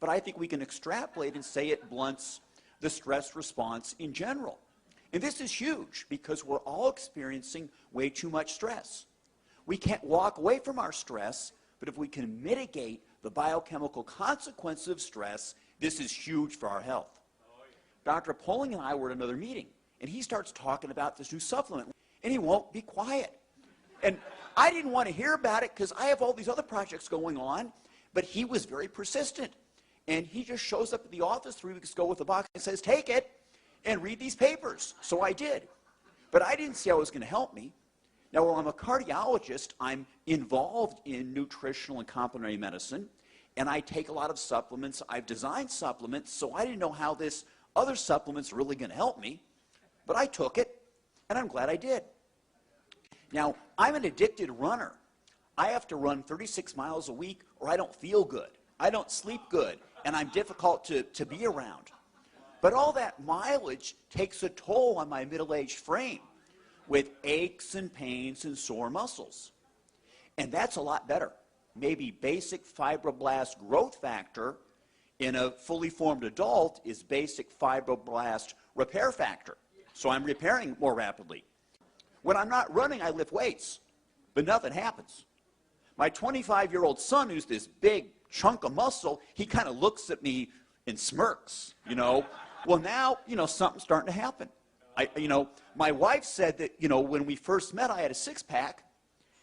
but I think we can extrapolate and say it blunts the stress response in general. And this is huge because we're all experiencing way too much stress. We can't walk away from our stress, but if we can mitigate the biochemical consequences of stress, this is huge for our health. Dr. Poling and I were at another meeting, and he starts talking about this new supplement, and he won't be quiet. And I didn't want to hear about it because I have all these other projects going on, but he was very persistent. And he just shows up at the office 3 weeks ago with a box and says, take it and read these papers. So I did. But I didn't see how it was going to help me. Now, while I'm a cardiologist, I'm involved in nutritional and complementary medicine, and I take a lot of supplements. I've designed supplements, so I didn't know how this other supplement's really going to help me. But I took it, and I'm glad I did. Now, I'm an addicted runner. I have to run 36 miles a week or I don't feel good. I don't sleep good, and I'm difficult to be around. But all that mileage takes a toll on my middle-aged frame with aches and pains and sore muscles. And that's a lot better. Maybe basic fibroblast growth factor in a fully formed adult is basic fibroblast repair factor. So I'm repairing more rapidly. When I'm not running, I lift weights, but nothing happens. My 25-year-old son, who's this big chunk of muscle, he kind of looks at me and smirks, you know. Well, now, you know, something's starting to happen. My wife said that, you know, when we first met, I had a six-pack,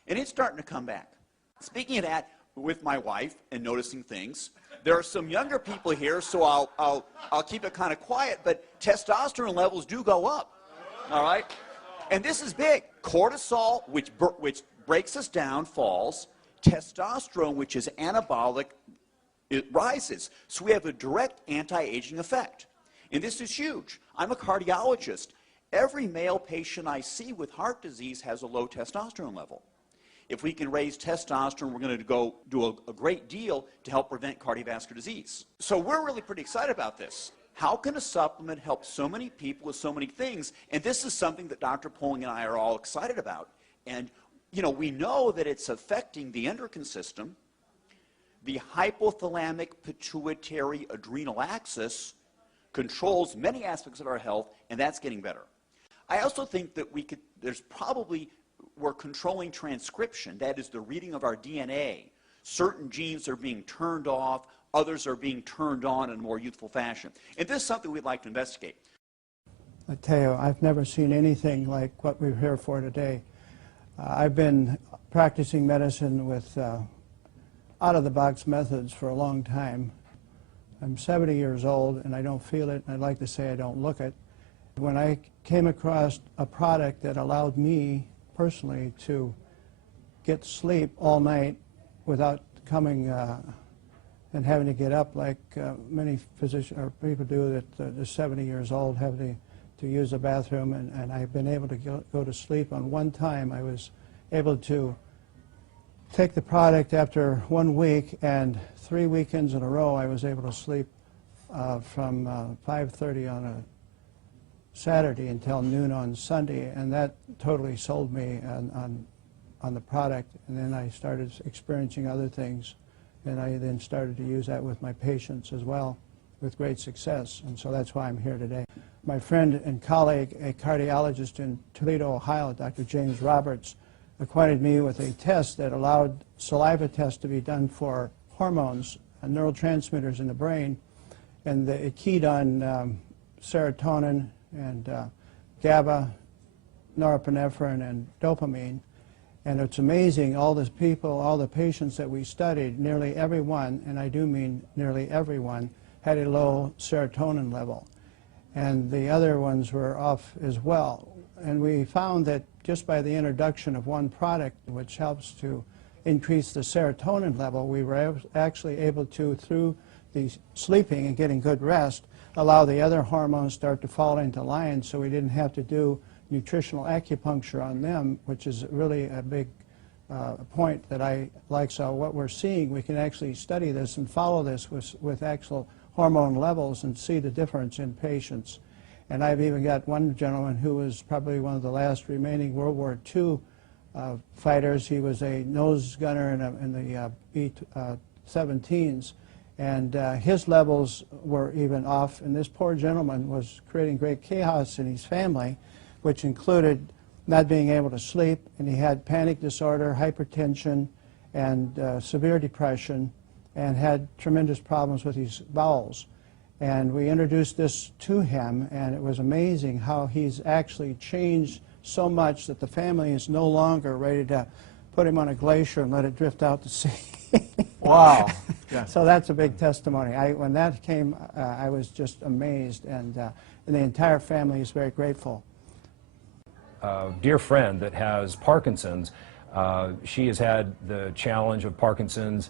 and it's starting to come back. Speaking of that, with my wife and noticing things, there are some younger people here, so I'll keep it kind of quiet, but testosterone levels do go up, all right? And this is big. Cortisol, which breaks us down, falls. Testosterone, which is anabolic, it rises. So we have a direct anti-aging effect. And this is huge. I'm a cardiologist. Every male patient I see with heart disease has a low testosterone level. If we can raise testosterone, we're going to go do a great deal to help prevent cardiovascular disease. So we're really pretty excited about this. How can a supplement help so many people with so many things? And this is something that Dr. Poling and I are all excited about. And, you know, we know that it's affecting the endocrine system, the hypothalamic pituitary adrenal axis controls many aspects of our health, and that's getting better. I also think that we're controlling transcription, that is the reading of our DNA. Certain genes are being turned off, others are being turned on in a more youthful fashion. And this is something we'd like to investigate. I tell you, I've never seen anything like what we're here for today. I've been practicing medicine with out-of-the-box methods for a long time. I'm 70 years old, and I don't feel it, and I'd like to say I don't look it. When I came across a product that allowed me personally to get sleep all night without coming and having to get up like many physicians or people do that are 70 years old, having to use the bathroom, and I've been able to go to sleep. On one time I was able to take the product after 1 week, and 3 weekends in a row I was able to sleep from 5:30 on a Saturday until noon on Sunday, and that totally sold me on the product. And then I started experiencing other things, and I then started to use that with my patients as well with great success, and so that's why I'm here today. My friend and colleague, a cardiologist in Toledo, Ohio, Dr. James Roberts, acquainted me with a test that allowed saliva tests to be done for hormones and neurotransmitters in the brain, and it keyed on serotonin and GABA, norepinephrine, and dopamine. And it's amazing, all the people, all the patients that we studied, nearly everyone, and I do mean nearly everyone, had a low serotonin level. And the other ones were off as well. And we found that just by the introduction of one product, which helps to increase the serotonin level, we were actually able to, through the sleeping and getting good rest, allow the other hormones start to fall into line, so we didn't have to do nutritional acupuncture on them, which is really a big point that I like. So what we're seeing, we can actually study this and follow this with actual hormone levels and see the difference in patients. And I've even got one gentleman who was probably one of the last remaining World War II fighters. He was a nose gunner in the B-17s, And his levels were even off, and this poor gentleman was creating great chaos in his family, which included not being able to sleep, and he had panic disorder, hypertension, and severe depression, and had tremendous problems with his bowels. And we introduced this to him, and it was amazing how he's actually changed so much that the family is no longer ready to put him on a glacier and let it drift out to sea. Wow. Yeah. So that's a big testimony. When that came, I was just amazed, and the entire family is very grateful. A dear friend that has Parkinson's, she has had the challenge of Parkinson's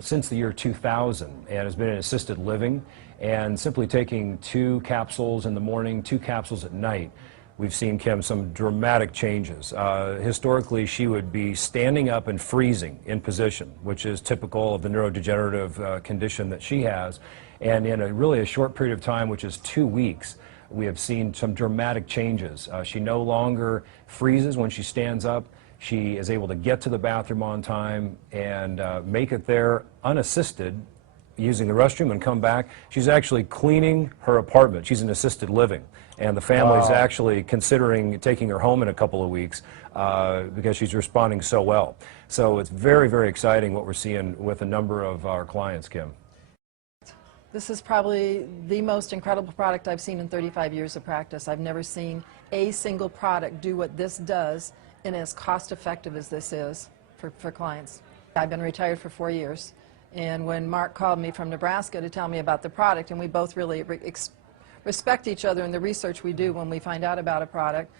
since the year 2000 and has been in assisted living, and simply taking 2 capsules in the morning, 2 capsules at night, we've seen, Kim, some dramatic changes. Historically, she would be standing up and freezing in position, which is typical of the neurodegenerative condition that she has. And in really a short period of time, which is 2 weeks, we have seen some dramatic changes. She no longer freezes when she stands up. She is able to get to the bathroom on time and make it there unassisted, using the restroom, and come back. She's actually cleaning her apartment. She's in assisted living, and the family's actually considering taking her home in a couple of weeks because she's responding so well. So it's very, very exciting what we're seeing with a number of our clients, Kim. This is probably the most incredible product I've seen in 35 years of practice. I've never seen a single product do what this does and as cost-effective as this is for clients. I've been retired for 4 years. And when Mark called me from Nebraska to tell me about the product, and we both really respect each other in the research we do when we find out about a product,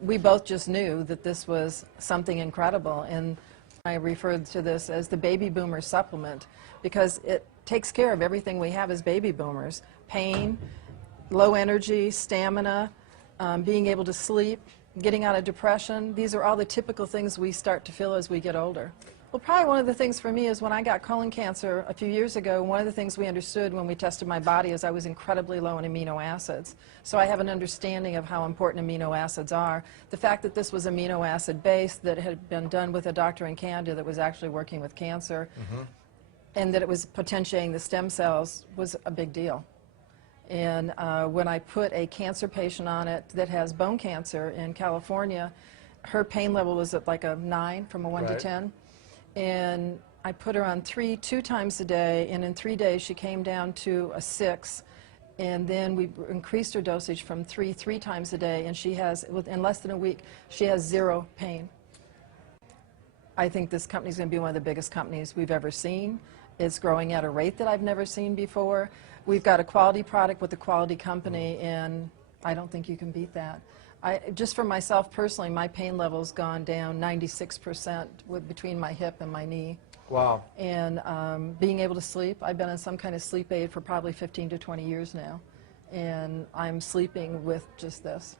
we both just knew that this was something incredible. And I referred to this as the baby boomer supplement because it takes care of everything we have as baby boomers: pain, low energy, stamina, being able to sleep, getting out of depression. These are all the typical things we start to feel as we get older. Well, probably one of the things for me is when I got colon cancer a few years ago, one of the things we understood when we tested my body is I was incredibly low in amino acids. So I have an understanding of how important amino acids are. The fact that this was amino acid based, that had been done with a doctor in Canada that was actually working with cancer, and that it was potentiating the stem cells was a big deal. And when I put a cancer patient on it that has bone cancer in California, her pain level was at like a 9 from a 1 to 10. And I put her on 2 times a day, and in 3 days she came down to a 6. And then we increased her dosage from 3 times a day, and she has, in less than a week, she has 0 pain. I think this company is going to be one of the biggest companies we've ever seen. It's growing at a rate that I've never seen before. We've got a quality product with a quality company, and I don't think you can beat that. Just for myself personally, my pain level's gone down 96% between my hip and my knee. Wow. And being able to sleep, I've been on some kind of sleep aid for probably 15 to 20 years now, and I'm sleeping with just this.